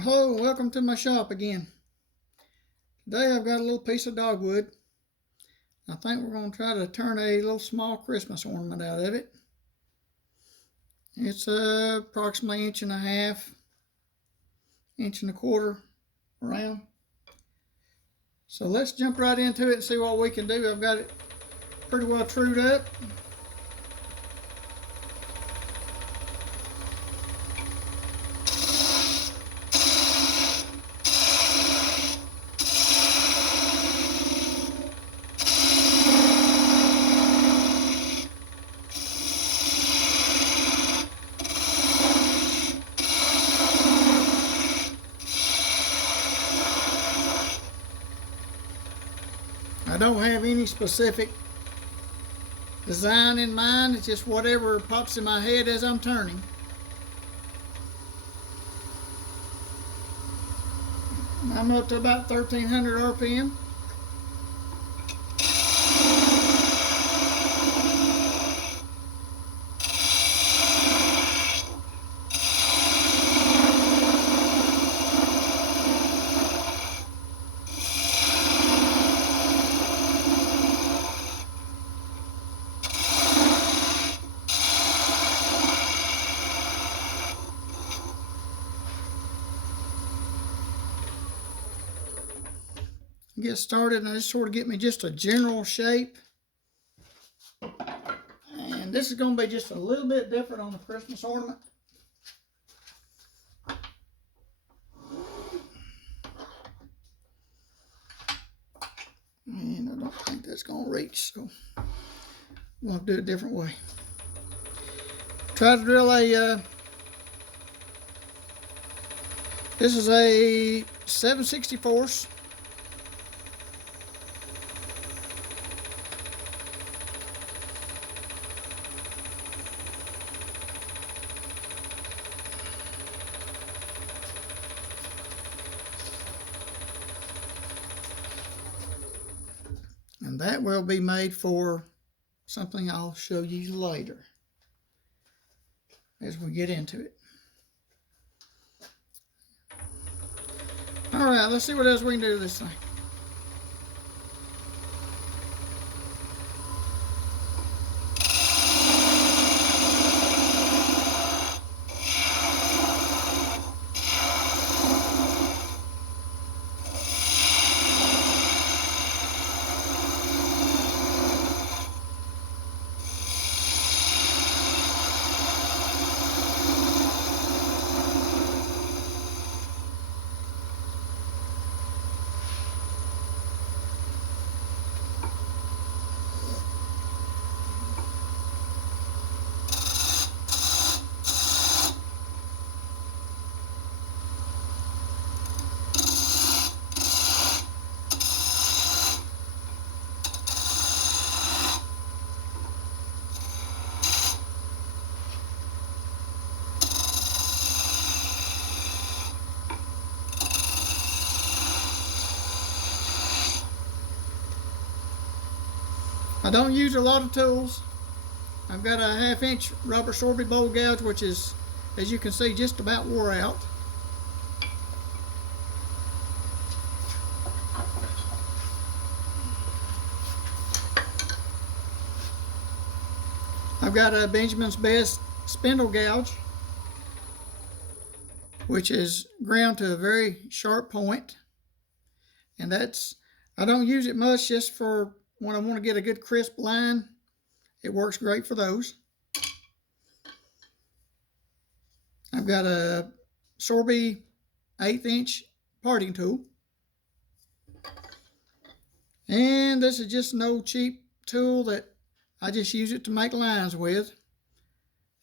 Well, hello and welcome to my shop again. Today I've got a little piece of dogwood. I think we're going to try to turn a little small Christmas ornament out of it. It's approximately 1.5 inches, 1.25 around. So let's jump right into it and see what we can do. I've got it pretty well trued up. I don't have any specific design in mind. It's just whatever pops in my head as I'm turning. I'm up to about 1,300 RPM. Get started, and this sort of get me just a general shape. And this is going to be just a little bit different on the Christmas ornament. And I don't think that's going to reach, so we'll have to do it a different way. Try to drill a, this is a 7/64. And that will be made for something I'll show you later as we get into it. All right, let's see what else we can do to this thing. I don't use a lot of tools. I've got a 1/2 inch rubber sorbet bowl gouge, which is, as you can see, just about wore out. I've got a Benjamin's Best spindle gouge, which is ground to a very sharp point. And that's, I don't use it much, just for when I want to get a good crisp line. It works great for those. I've got a Sorbet 1/8 inch parting tool. And this is just an old cheap tool that I just use it to make lines with.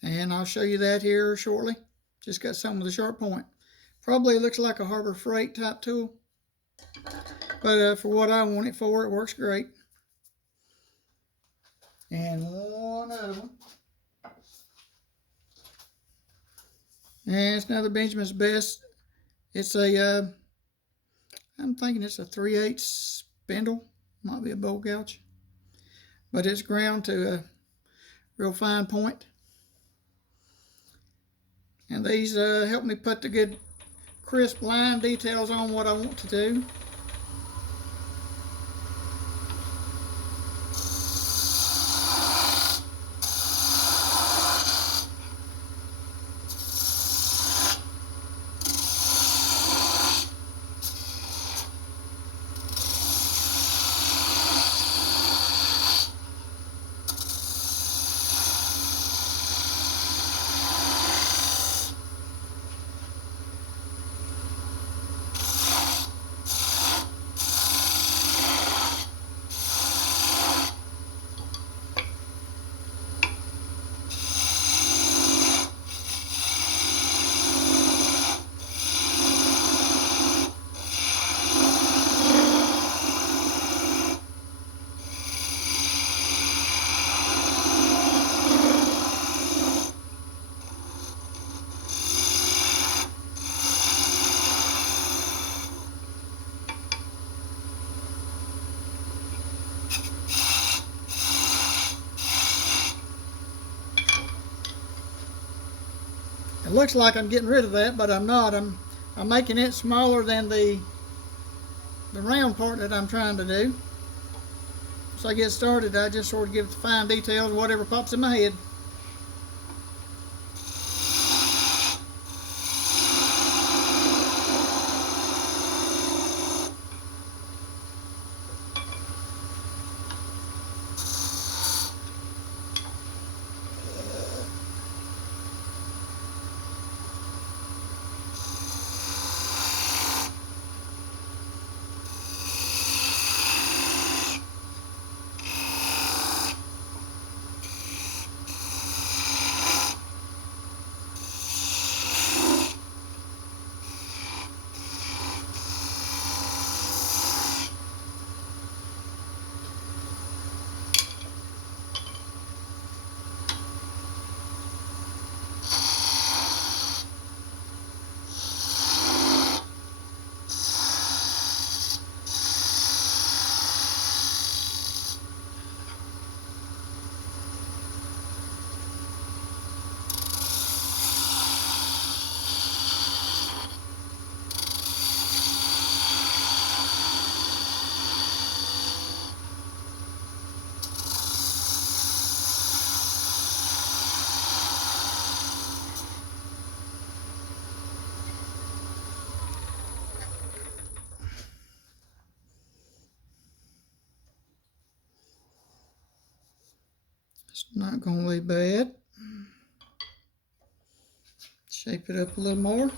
And I'll show you that here shortly. Just got something with a sharp point. Probably looks like a Harbor Freight type tool. But for what I want it for, it works great. And one other one. And it's another Benjamin's Best. It's a, I'm thinking it's a 3/8 spindle. Might be a bowl gouge. But it's ground to a real fine point. And these help me put the good crisp line details on what I want to do. It looks like I'm getting rid of that, but I'm not. I'm making it smaller than the round part that I'm trying to do. So I get started, I just sort of give it the fine details, whatever pops in my head. It's not going to be bad. Shape it up a little more.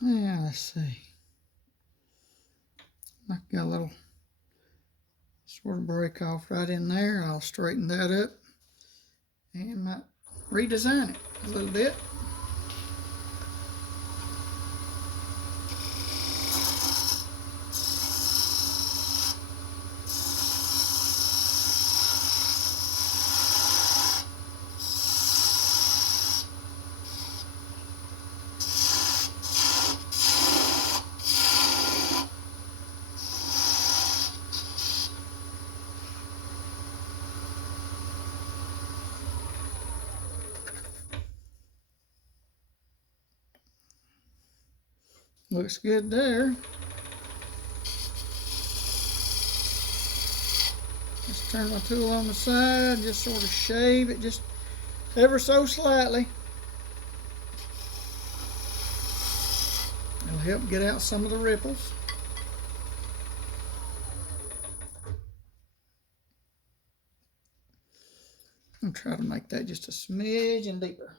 Yeah, let's see. I've got a little sort of break off right in there. I'll straighten that up and might redesign it a little bit. Looks good there. Just turn my tool on the side, just sort of shave it just ever so slightly. help get out some of the ripples. I'll try to make that just a smidge and deeper.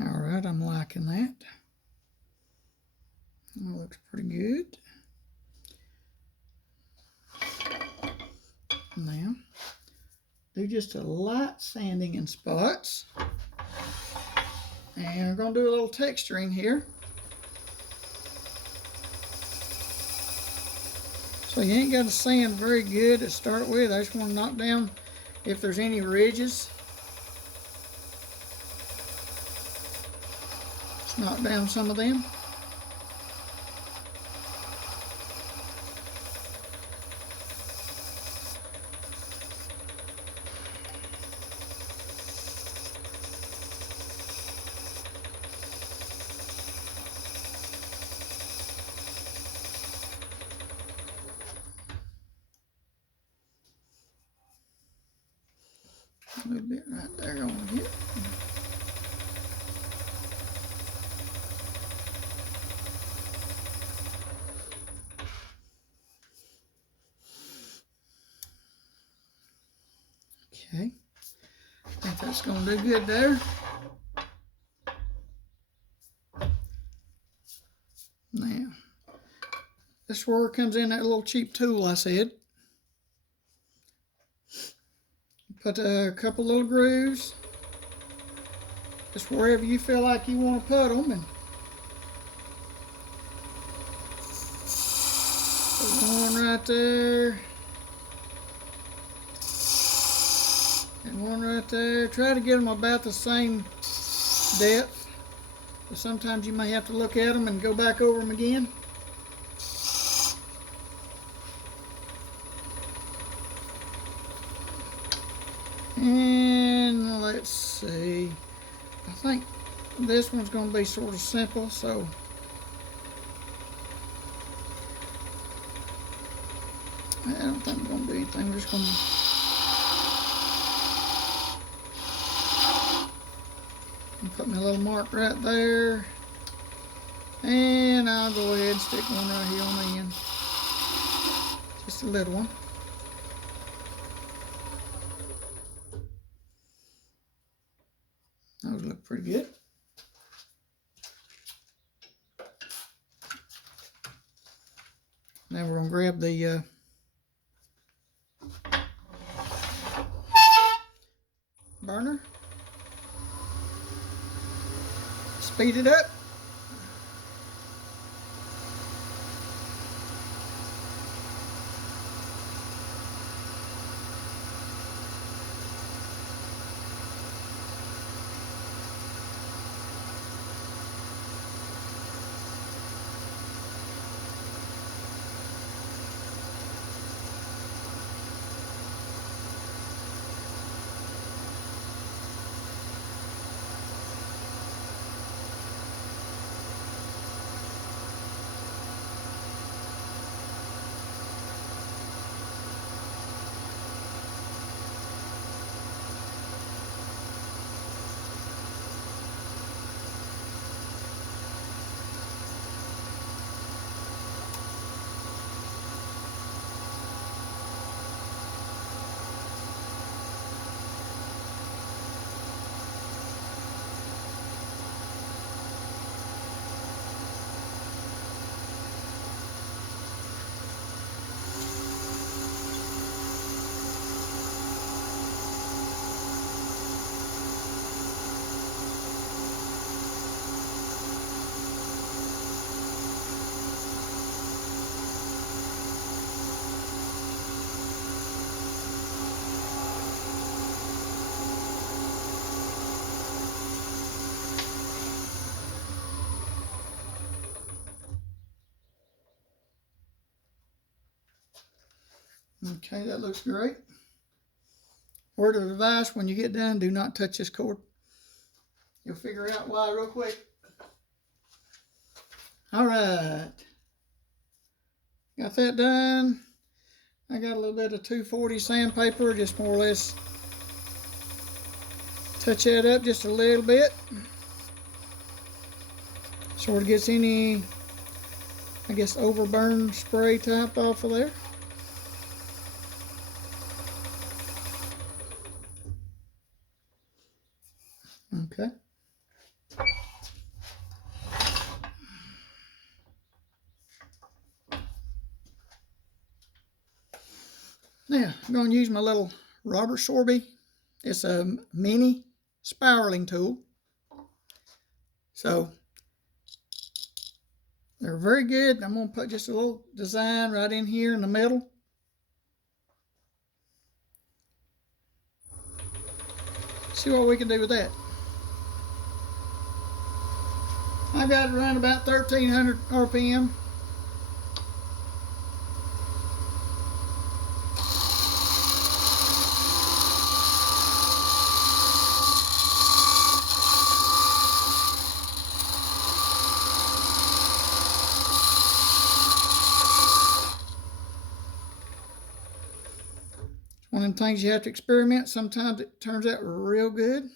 Alright, I'm liking that. That looks pretty good. Now, do just a light sanding in spots. And we're going to do a little texturing here. So you ain't got to sand very good to start with. I just want to knock down if there's any ridges. Just knock down some of them. A little bit right there on here. Okay, I think that's going to do good there. Now, this is where it comes in, that little cheap tool I said. Put a couple little grooves, just wherever you feel like you want to put them, and put one right there, and one right there. Try to get them about the same depth, but sometimes you may have to look at them and go back over them again. And let's see, I think this one's going to be sort of simple, so I don't think I'm going to do anything. We're just going to put my little mark right there, and I'll go ahead and stick one right here on the end, just a little one. Those look pretty good. Now we're going to grab the burner, speed it up. Okay, that looks great. Word of advice, when you get done, do not touch this cord. You'll figure out why real quick. All right. Got that done. I got a little bit of 240 sandpaper, just more or less touch that up just a little bit. Sort of gets any, I guess, overburn spray type off of there. Okay. Now, I'm going to use my little Robert Sorby. It's a mini spiraling tool. So, they're very good. I'm going to put just a little design right in here in the middle. See what we can do with that. I got it around about 1300 RPM. One of the things you have to experiment. Sometimes it turns out real good,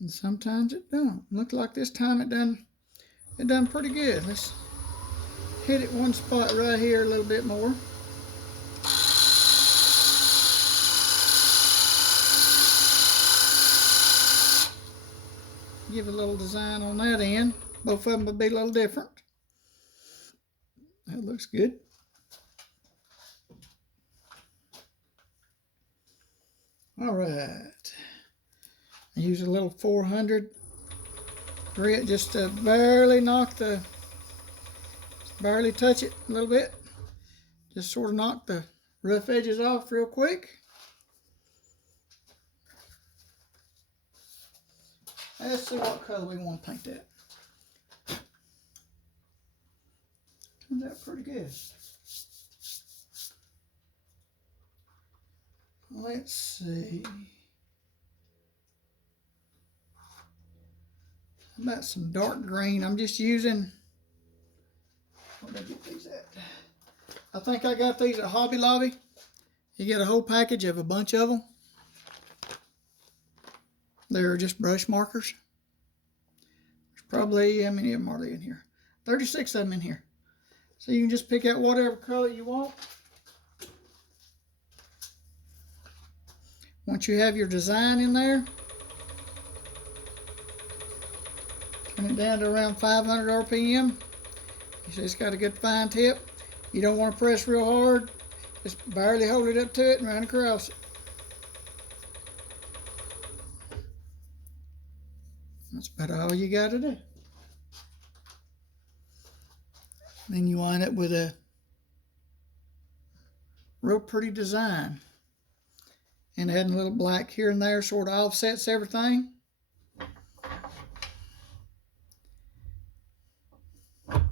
and sometimes it don't. Looks like this time it done pretty good. Let's hit it one spot right here a little bit more. Give a little design on that end. Both of them will be a little different. That looks good. All right. I use a little 400 grit just to barely barely touch it a little bit. Just sort of knock the rough edges off real quick. Let's see what color we want to paint that. Turns out pretty good. Let's see. How about some dark green? I'm just using, where did I get these at? I think I got these at Hobby Lobby. You get a whole package of a bunch of them. They're just brush markers. There's probably, how many of them are they in here? 36 of them in here. So you can just pick out whatever color you want. Once you have your design in there, turn it down to around 500 RPM. You see it's got a good fine tip. You don't want to press real hard. Just barely hold it up to it and run across it. That's about all you got to do. Then you wind up with a real pretty design. And adding a little black here and there sort of offsets everything. All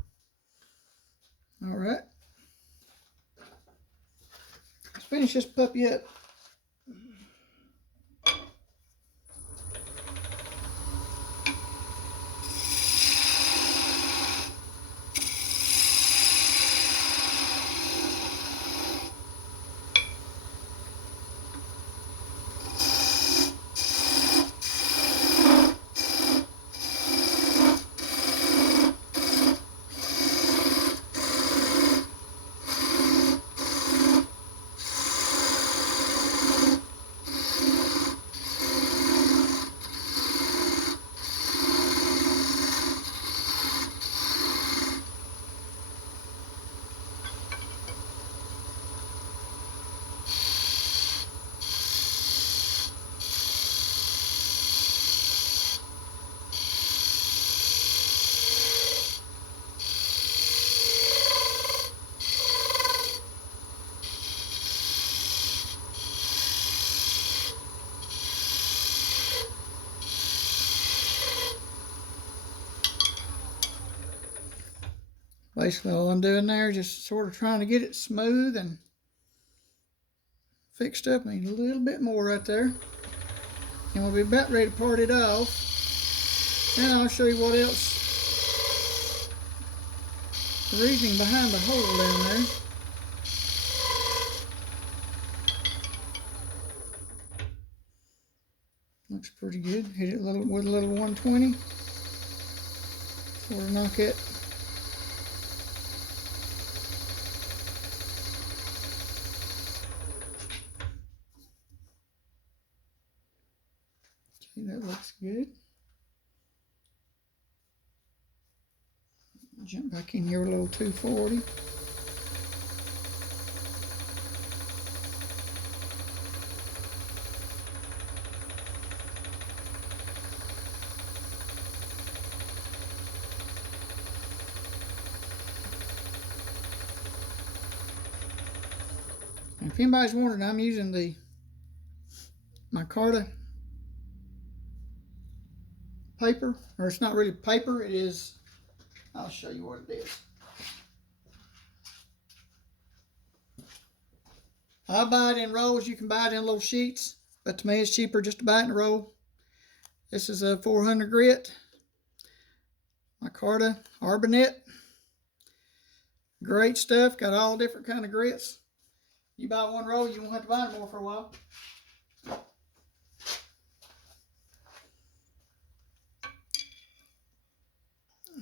right. Let's finish this puppy up. Basically all I'm doing there is just sort of trying to get it smooth and fixed up. I need a little bit more right there. And we'll be about ready to part it off. And I'll show you what else, the reasoning behind the hole down there. Looks pretty good. Hit it with a little 120. Sort of knock it. Okay, that looks good. Jump back in here with a little 240. And if anybody's wondering, I'm using the micarta paper, or it's not really paper, it is, I'll show you what it is. I buy it in rolls. You can buy it in little sheets, but to me it's cheaper just to buy it in a roll. This is a 400 grit micarta Ornament. Great stuff. Got all different kind of grits. You buy one roll, you won't have to buy it more for a while.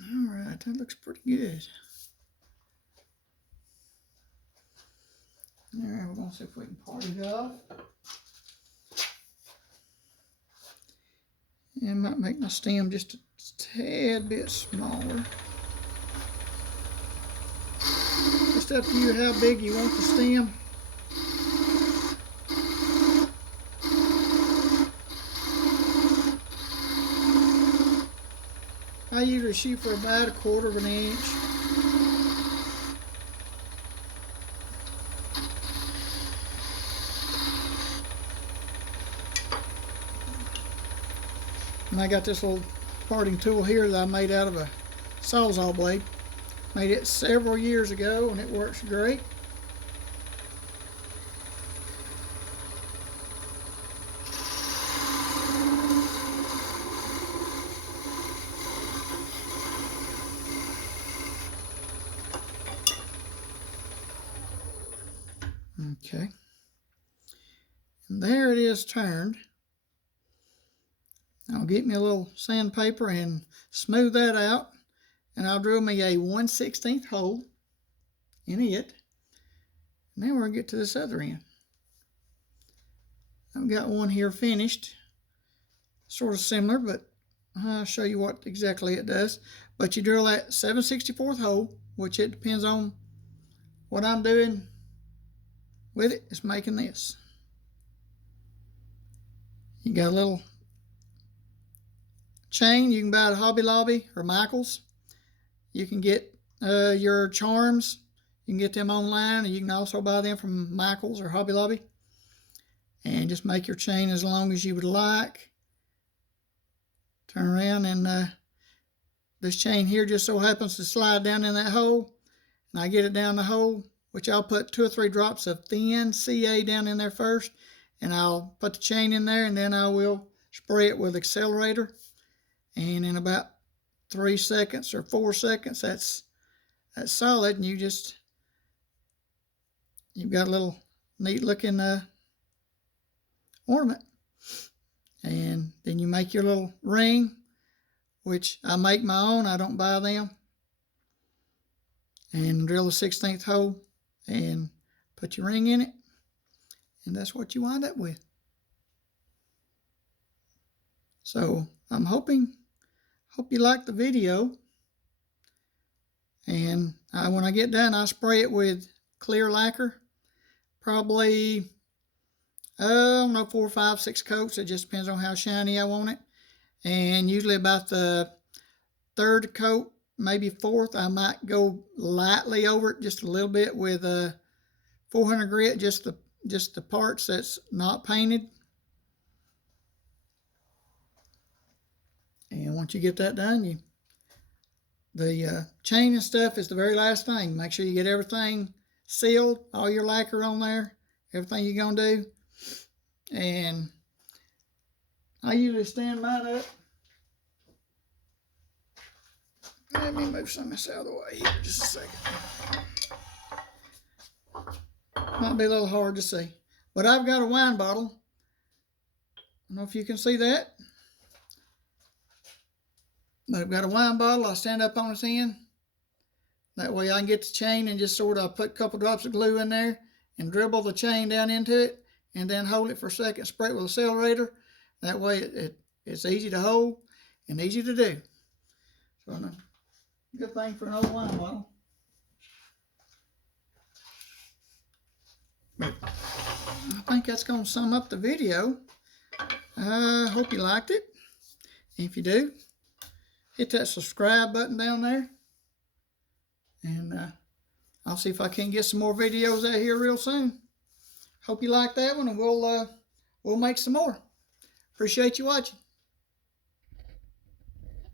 All right, that looks pretty good. All right, we're going to see if we can part it off. And I might make my stem just a tad bit smaller. Just up to you how big you want the stem. I usually shoot for about 1/4 of an inch. And I got this little parting tool here that I made out of a Sawzall blade. Made it several years ago and it works great. Okay. And there it is turned. I'll get me a little sandpaper and smooth that out. And I'll drill me a 1/16 hole in it. And then we're going to get to this other end. I've got one here finished. Sort of similar, but I'll show you what exactly it does. But you drill that 7/64 hole, which it depends on what I'm doing with it. It's making this. You got a little chain you can buy at Hobby Lobby or Michael's. You can get your charms. You can get them online, and you can also buy them from Michael's or Hobby Lobby. And just make your chain as long as you would like. Turn around, and this chain here just so happens to slide down in that hole. And I get it down the hole, which I'll put 2 or 3 drops of thin CA down in there first. And I'll put the chain in there, and then I will spray it with accelerator. And in about 3 seconds or 4 seconds, that's solid. And you've got a little neat looking ornament. And then you make your little ring, which I make my own. I don't buy them. And drill a 16th hole and put your ring in it. And that's what you wind up with. So I'm hope you like the video. And when I get done, I spray it with clear lacquer. Probably, I don't know, 4, 5, 6 coats. It just depends on how shiny I want it. And usually about the 3rd coat, maybe 4th, I might go lightly over it just a little bit with 400 grit, just the parts that's not painted. And once you get that done, you The chain and stuff is the very last thing. Make sure you get everything sealed, all your lacquer on there, everything you're going to do. And I usually stand mine up. Let me move some of this out of the way here just a second. Might be a little hard to see. But I've got a wine bottle. I don't know if you can see that. But I've got a wine bottle. I stand up on its end. That way I can get the chain and just sort of put a couple drops of glue in there and dribble the chain down into it and then hold it for a second, spray it with a accelerator. That way it's easy to hold and easy to do. So good thing for an old wine bottle. But I think that's going to sum up the video. I hope you liked it. If you do, hit that subscribe button down there. And I'll see if I can get some more videos out here real soon. Hope you like that one, and we'll make some more. Appreciate you watching.